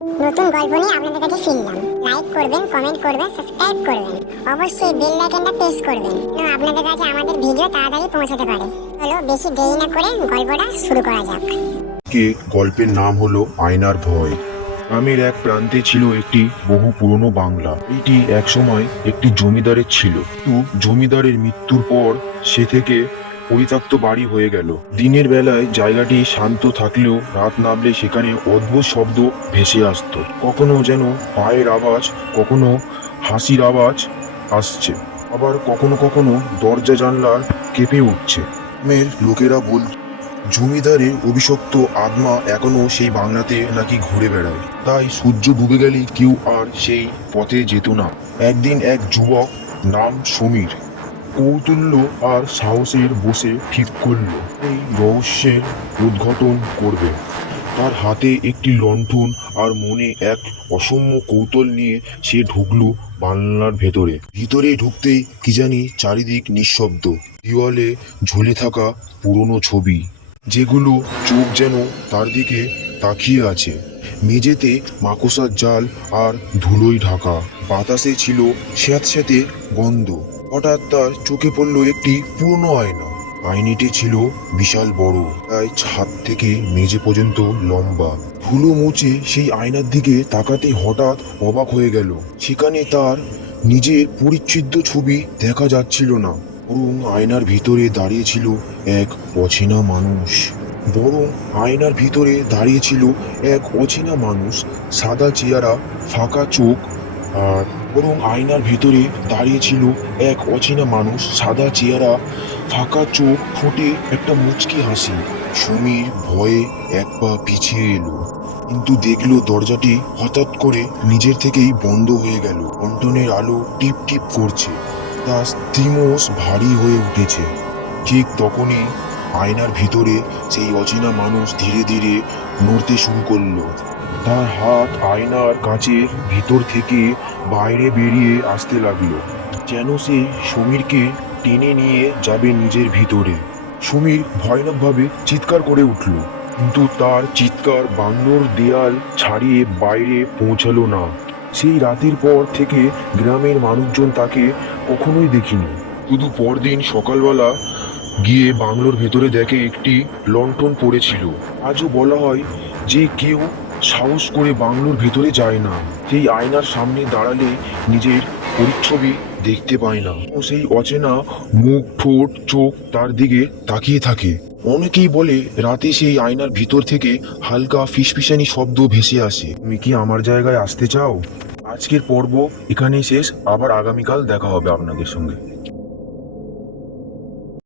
নতুন গল্প নিয়ে আপনাদের কাছে ফিরলাম। লাইক করবেন, কমেন্ট করবেন, সাবস্ক্রাইব করবেন, অবশ্যই বেল আইকনটা প্রেস করবেন যেন আপনাদের কাছে আমাদের ভিডিও তাড়াতাড়ি পৌঁছাতে পারে। চলো বেশি দেরি না করে গল্পটা শুরু করা যাক। গল্পের নাম হলো আয়নার ভয়। গ্রামের এক প্রান্তে ছিল একটি বহু পুরনো বাংলা। এটি একসময় একটি জমিদারের ছিল, কিন্তু জমিদারের মৃত্যুর পর সে থেকে পরিত্যক্ত বাড়ি হয়ে গেল। দিনের বেলায় জায়গাটি শান্ত থাকলেও রাত নামলে সেখানে অদ্ভুত শব্দ ভেসে আসতো। কখনো যেন পায়ের আওয়াজ, কখনো হাসির আওয়াজ আসছে, আবার কখনো কখনো দরজা জানলা কেঁপে উঠছে। গ্রামের লোকেরা জমিদারের অভিশপ্ত আত্মা এখনো সেই বাংলাতে নাকি ঘুরে বেড়ায়। তাই সূর্য ডুবে গেলেই কেউ আর সেই পথে যেত না। একদিন এক যুবক নাম সমীর কৌতূহল আর সাহসের বসে ঠিক করলো এই রহস্যের উদ্ঘাটন করবে। তার হাতে একটি লণ্ঠন আর মনে এক অসম্য কৌতূহল নিয়ে সে ঢুকলো বাংলার ভেতরে। ভিতরে ঢুকতেই কি জানি চারিদিক নিঃশব্দ। দেওয়ালে ঝুলে থাকা পুরনো ছবি, যেগুলো চোখ যেন তার দিকে তাকিয়ে আছে। মেঝেতে মাকড়সার জাল আর ধুলোয় ঢাকা। বাতাসে ছিল স্যাঁতস্যাঁতে গন্ধ। হঠাৎ তার চোখে পড়ল একটি পুরনো আয়না। আয়নাটি ছিল বিশাল বড়, প্রায় ছাদ থেকে মেঝে পর্যন্ত লম্বা। ধুলো মুছে সেই আয়নার দিকে তাকাতে হঠাৎ অবাক হয়ে গেল। সেখানে তার নিজের পরিচ্ছন্ন ছবি দেখা যাচ্ছিল না, বরং আয়নার ভিতরে দাঁড়িয়ে ছিল এক অচেনা মানুষ। সাদা চেহারা, ফাঁকা চোখ, আর ফুটে একটা মুচকি হাসি। সমীর ভয়ে এক পা পিছিয়ে এলো, কিন্তু দেখলো দরজাটি হঠাৎ করে নিজের থেকেই বন্ধ হয়ে গেল। লণ্ঠনের আলো টিপ টিপ করছে, তার স্ত্রীমোষ ভারী হয়ে উঠেছে। ঠিক তখনই আয়নার ভিতরে সেই অচেনা মানুষ ধীরে ধীরে নড়তে শুরু করলো। তার হাত আয়নার কাচের ভিতর থেকে বাইরে বেরিয়ে আসতে লাগলো, যেন সে সমীরকে টেনে নিয়ে যাবে নিজের ভিতরে। সমীর ভয়ানকভাবে চিৎকার করে উঠল, কিন্তু তার চিৎকার বাংলোর দেয়াল ছাড়িয়ে বাইরে পৌঁছালো না। সেই রাতের পর থেকে গ্রামের মানুষজন তাকে কখনোই দেখিনি। শুধু পরদিন সকালবেলা গিয়ে বাংলোর ভেতরে দেখে একটি লণ্ঠন পড়েছিল। আজও বলা হয় যে কেউ সাহস করে বাংলোর ভেতরে যায় না, সেই আয়নার সামনে দাঁড়ালে নিজের পরিচ্ছবি দেখতে পায় না, ও সেই অচেনা মুখ, ঠোঁট, চোখ তার দিকে তাকিয়ে থাকে। অনেকেই বলে রাতে সেই আয়নার ভিতর থেকে হালকা ফিসফিসানি শব্দ ভেসে আসে। তুমি কি আমার জায়গায় আসতে চাও? আজকের পর্ব এখানেই শেষ, আবার আগামীকাল দেখা হবে আপনাদের সঙ্গে।